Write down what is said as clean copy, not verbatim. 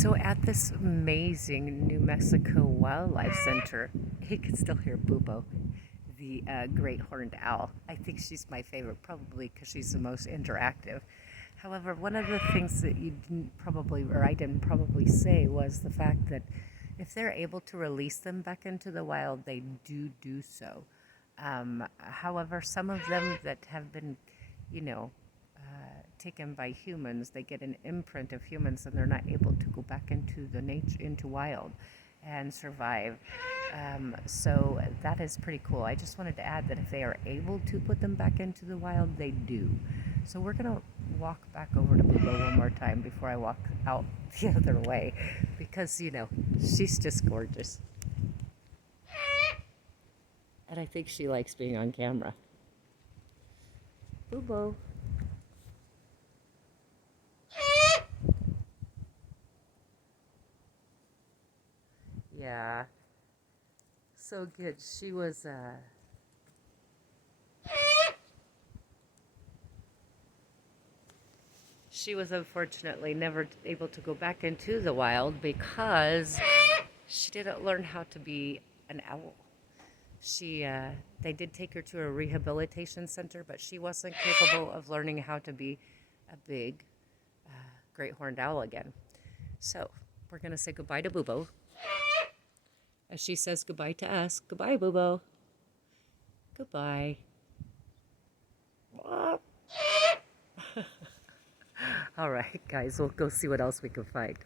So at this amazing New Mexico Wildlife Center, you can still hear Bubo, the great horned owl. I think she's my favorite, probably because she's the most interactive. However, one of the things that you didn't probably, or I didn't probably say, was the fact that if they're able to release them back into the wild, they do so. However, some of them that have been, you know, taken by humans, they get an imprint of humans, and they're not able to go back into the nature, into wild, and survive. So that is pretty cool. I just wanted to add that if they are able to put them back into the wild, they do. So we're gonna walk back over to Bubo one more time before I walk out the other way, because she's just gorgeous, and I think she likes being on camera. Bubo. Yeah, so good. She was unfortunately never able to go back into the wild because she didn't learn how to be an owl. She They did take her to a rehabilitation center, but she wasn't capable of learning how to be a big great horned owl again. So we're gonna say goodbye to Bubo as she says goodbye to us. Goodbye, Bubo. Goodbye. All right, guys, we'll go see what else we can find.